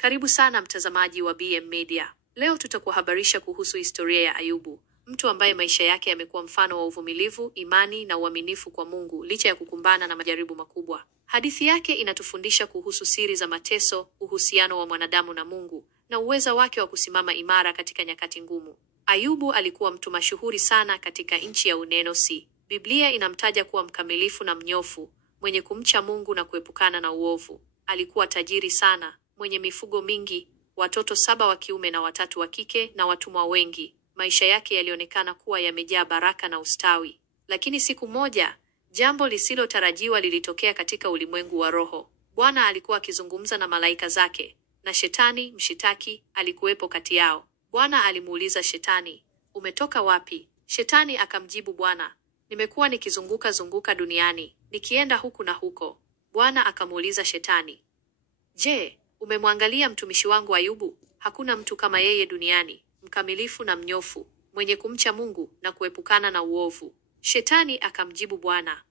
Karibu sana mtazamaji wa BM Media. Leo tutakuhabarisha kuhusu historia ya Ayubu, mtu ambaye maisha yake yamekuwa mfano wa uvumilivu, imani na uaminifu kwa Mungu licha ya kukumbana na majaribu makubwa. Hadithi yake inatufundisha kuhusu siri za mateso, uhusiano wa mwanadamu na Mungu na uweza wake wa kusimama imara katika nyakati ngumu. Ayubu alikuwa mtu mashuhuri sana katika nchi ya Unenosi. Biblia inamtaja kuwa mkamilifu na mnyofu, mwenye kumcha Mungu na kuepukana na uovu. Alikuwa tajiri sana, mwenye mifugo mingi, watoto 7 wa kiume na 3 wa kike na watumwa wengi. Maisha yake yalionekana kuwa yamejaa baraka na ustawi. Lakini siku moja, jambo lisilotarajiwa lilitokea katika ulimwengu wa roho. Bwana alikuwa akizungumza na malaika zake, na Shetani, mshitaki, alikuwepo kati yao. Bwana alimuuliza Shetani, "Umetoka wapi?" Shetani akamjibu Bwana, "Nimekuwa nikizunguka duniani, nikienda huku na huko." Bwana akamuuliza Shetani, "Je, umemwangalia mtumishi wangu Ayubu? Hakuna mtu kama yeye duniani, mkamilifu na mnyofu, mwenye kumcha Mungu na kuepukana na uovu." Shetani akamjibu Bwana,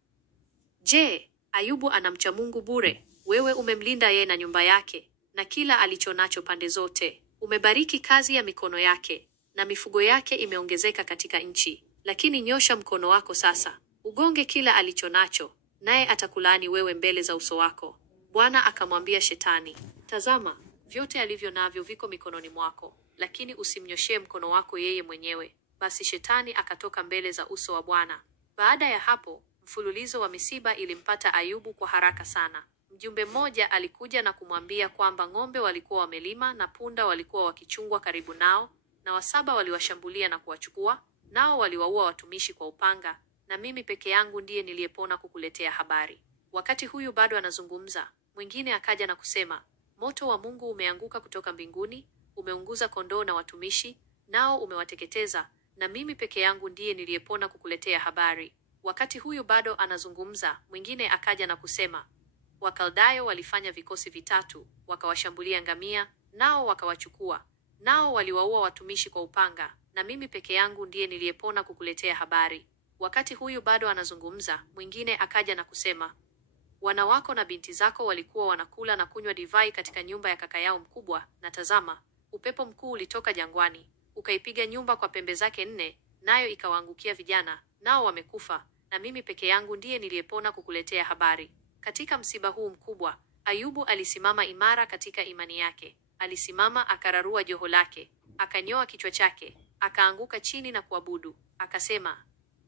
"Je, Ayubu anamcha Mungu bure? Wewe umemlinda yeye na nyumba yake na kila alichonacho pande zote. Umebariki kazi ya mikono yake na mifugo yake imeongezeka katika nchi. Lakini nyosha mkono wako sasa, ugonge kila alichonacho, naye atakulaani wewe mbele za uso wako." Bwana akamwambia Shetani, "Tazama, vyote alivyo navyo viko mikononi mwako, lakini usimnyoshee mkono wako yeye mwenyewe." Basi Shetani akatoka mbele za uso wa Bwana. Baada ya hapo, mfululizo wa misiba ilimpata Ayubu kwa haraka sana. Mjumbe mmoja alikuja na kumwambia kwamba ng'ombe walikuwa wamelima na punda walikuwa wakichungwa karibu nao, na wa7 waliwashambulia na kuwachukua, nao waliwaua watumishi kwa upanga, na mimi peke yangu ndiye niliyepona kukuletea habari. Wakati huyu bado anazungumza, mwingine akaja na kusema, "Moto wa Mungu umeanguka kutoka mbinguni, umeunguza kondoo na watumishi, nao umewateketeza, na mimi peke yangu ndiye niliyepona kukuletea habari." Wakati huyu bado anazungumza, mwingine akaja na kusema, "Wakaldayo walifanya vikosi vitatu, wakawashambulia ngamia, nao wakawachukua, nao waliwaua watumishi kwa upanga, na mimi peke yangu ndiye niliyepona kukuletea habari." Wakati huyu bado anazungumza, mwingine akaja na kusema, "Wana wako na binti zako walikuwa wanakula na kunywa divai katika nyumba ya kaka yao mkubwa, na tazama, upepo mkuu ulitoka jangwani, ukaipiga nyumba kwa pembe zake 4, nayo ikawaangukia vijana, nao wamekufa, na mimi peke yangu ndiye niliyepona kukuletea habari." Katika msiba huu mkubwa, Ayubu alisimama imara katika imani yake. Alisimama, akararua joho lake, akanyoa kichwa chake, akaanguka chini na kuabudu. Akasema,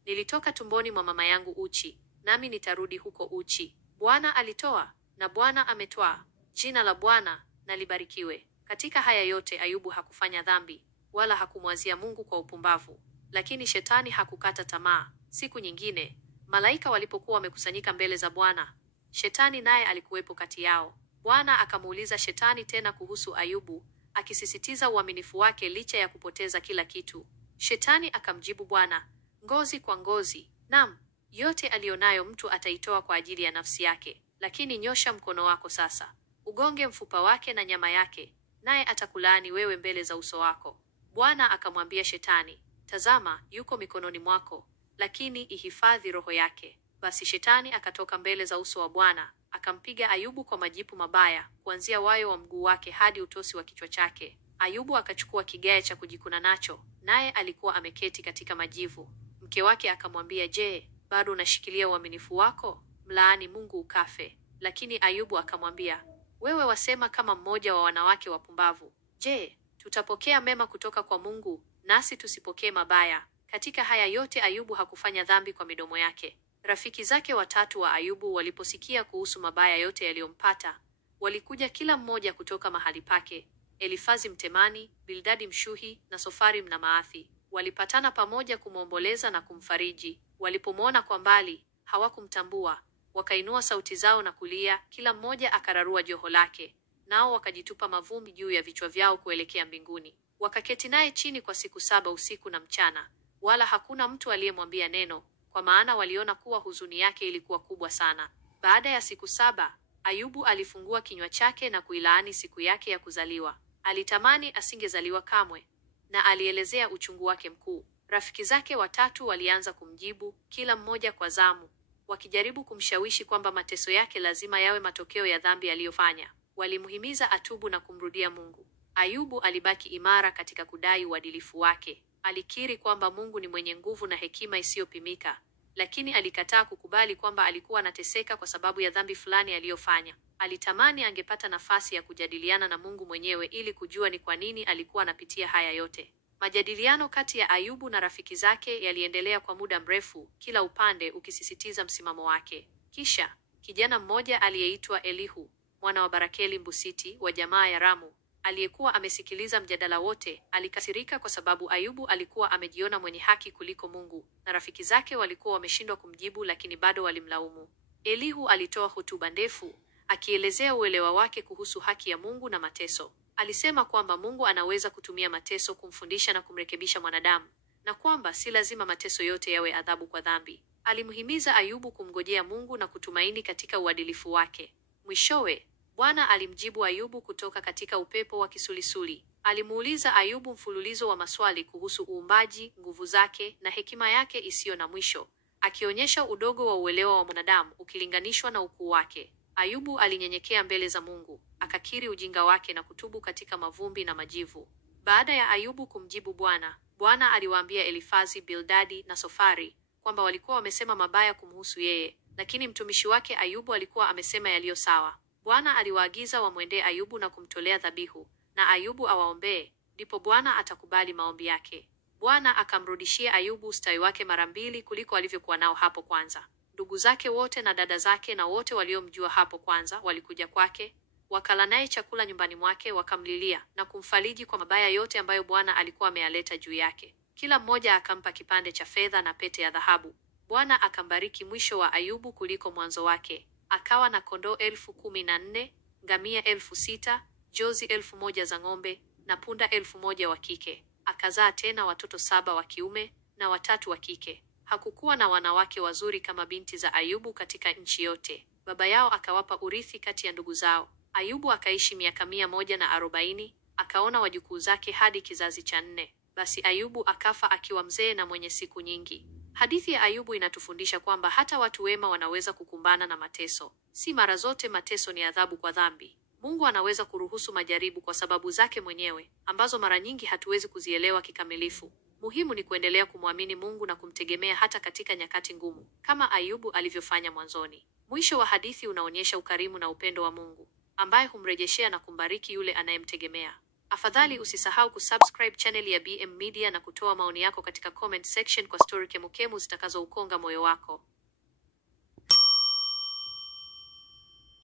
"Nilitoka tumboni mwa mama yangu uchi, nami nitarudi huko uchi. Bwana alitoa na Bwana ametwaa, jina la Bwana na libarikiwe." Katika haya yote Ayubu hakufanya dhambi, wala hakumwazia Mungu kwa upumbavu. Lakini Shetani hakukata tamaa. Siku nyingine, malaika walipokuwa wamekusanyika mbele za Bwana, Shetani naye alikuwepo kati yao. Bwana akamuuliza Shetani tena kuhusu Ayubu, akisisitiza uaminifu wake licha ya kupoteza kila kitu. Shetani akamjibu Bwana, "Ngozi kwa ngozi. Naam, yote alionayo mtu ataitoa kwa ajili ya nafsi yake. Lakini nyosha mkono wako sasa, ugonge mfupa wake na nyama yake, naye atakulaani wewe mbele za uso wako." Bwana akamwambia Shetani, "Tazama, yuko mikononi mwako, lakini ihifadhi roho yake." Basi Shetani akatoka mbele za uso wa Bwana, akampiga Ayubu kwa majipu mabaya, kuanzia wayo wa mguu wake hadi utosi wa kichwa chake. Ayubu akachukua kigae cha kujikuna nacho, naye alikuwa ameketi katika majivu. Mke wake akamwambia, "Je, bado unashikilia uaminifu wako? Mlaani Mungu ukafe." Lakini Ayubu akamwambia, "Wewe wasema kama mmoja wa wanawake wapumbavu. Je, tutapokea mema kutoka kwa Mungu, nasi tusipokee mabaya?" Katika haya yote Ayubu hakufanya dhambi kwa midomo yake. Rafiki zake 3 wa Ayubu waliposikia kuhusu mabaya yote yaliyompata, walikuja kila mmoja kutoka mahali pake. Elifazi Mtemani, Bildadi Mshuhi na Sofari Mnamaathi walipatana pamoja kumwomboleza na kumfariji. Walipomwona kwa mbali, hawakumtambua. Wakainua sauti zao na kulia, kila mmoja akararua joho lake, nao wakajitupa mavumbi juu ya vichwa vyao kuelekea mbinguni. Wakaketi naye chini kwa siku 7 usiku na mchana, wala hakuna mtu aliyemwambia neno, kwa maana waliona kuwa huzuni yake ilikuwa kubwa sana. Baada ya siku 7, Ayubu alifungua kinywa chake na kuilaani siku yake ya kuzaliwa. Alitamani asingezaliwa kamwe, na alielezea uchungu wake mkuu. Rafiki zake 3 walianza kumjibu, kila mmoja kwa zamu, wakijaribu kumshawishi kwamba mateso yake lazima yawe matokeo ya dhambi aliyofanya. Walimhimiza atubu na kumrudia Mungu. Ayubu alibaki imara katika kudai uadilifu wake. Alikiri kwamba Mungu ni mwenye nguvu na hekima isiyopimika, lakini alikataa kukubali kwamba alikuwa anateseka kwa sababu ya dhambi fulani aliyofanya. Alitamani angepata nafasi ya kujadiliana na Mungu mwenyewe ili kujua ni kwa nini alikuwa anapitia haya yote. Majadiliano kati ya Ayubu na rafiki zake yaliendelea kwa muda mrefu, kila upande ukisisitiza msimamo wake. Kisha kijana mmoja aliyeitwa Elihu, mwana wa Barakeli Mbusiti wa jamaa ya Ramu, aliyekuwa amesikiliza mjadala wote, alikasirika kwa sababu Ayubu alikuwa amejiona mwenye haki kuliko Mungu, na rafiki zake walikuwa wameshindwa kumjibu, lakini bado walimlaumu. Elihu alitoa hotuba ndefu akielezea uelewa wake kuhusu haki ya Mungu na mateso. Alisema kwamba Mungu anaweza kutumia mateso kumfundisha na kumrekebisha mwanadamu, na kwamba si lazima mateso yote yawe adhabu kwa dhambi. Alimhimiza Ayubu kumngojea Mungu na kutumaini katika uadilifu wake. Mwishowe, Bwana alimjibu Ayubu kutoka katika upepo wa kisulisuli. Alimuuliza Ayubu mfululizo wa maswali kuhusu uumbaji, nguvu zake na hekima yake isiyo na mwisho, akionyesha udogo wa uelewa wa mwanadamu ukilinganishwa na ukuu wake. Ayubu alinyenyekea mbele za Mungu, akakiri ujinga wake na kutubu katika mavumbi na majivu. Baada ya Ayubu kumjibu Bwana, Bwana aliwaambia Elifazi, Bildadi na Sofari kwamba walikuwa wamesema mabaya kumhusu yeye, lakini mtumishi wake Ayubu alikuwa amesema yaliyo sawa. Bwana aliwaagiza wamwendee Ayubu na kumtolea dhabihu, na Ayubu awaombee, ndipo Bwana atakubali maombi yake. Bwana akamrudishia Ayubu ustawi wake mara mbili kuliko alivyokuwa nao hapo kwanza. Ndugu zake wote na dada zake na wote waliomjua hapo kwanza walikuja kwake, wakala naye chakula nyumbani mwake, wakamlilia na kumfariji kwa mabaya yote ambayo Bwana alikuwa ameyaleta juu yake. Kila mmoja akampa kipande cha fedha na pete ya dhahabu. Bwana akambariki mwisho wa Ayubu kuliko mwanzo wake. Akawa na kondoo 14,000, ngamia 6,000, jozi 1,000 za ng'ombe na punda 1,000 wa kike. Akazaa tena watoto 7 wa kiume na 3 wa kike. Hakukuwa na wanawake wazuri kama binti za Ayubu katika nchi yote. Baba yao akawapa urithi kati ya ndugu zao. Ayubu akaishi miaka 140, akaona wajukuu zake hadi kizazi cha 4. Basi Ayubu akafa akiwa mzee na mwenye siku nyingi. Hadithi ya Ayubu inatufundisha kwamba hata watu wema wanaweza kukumbana na mateso. Si mara zote mateso ni adhabu kwa dhambi. Mungu anaweza kuruhusu majaribu kwa sababu zake mwenyewe, ambazo mara nyingi hatuwezi kuzielewa kikamilifu. Muhimu ni kuendelea kumwamini Mungu na kumtegemea hata katika nyakati ngumu, kama Ayubu alivyofanya mwanzoni. Mwisho wa hadithi unaonyesha ukarimu na upendo wa Mungu, ambaye humrejeshea na kumbariki yule anayemtegemea. Afadhali usisahau kusubscribe channel ya BM Media na kutoa maoni yako katika comment section kwa story kemukemu zitakazoukonga moyo wako.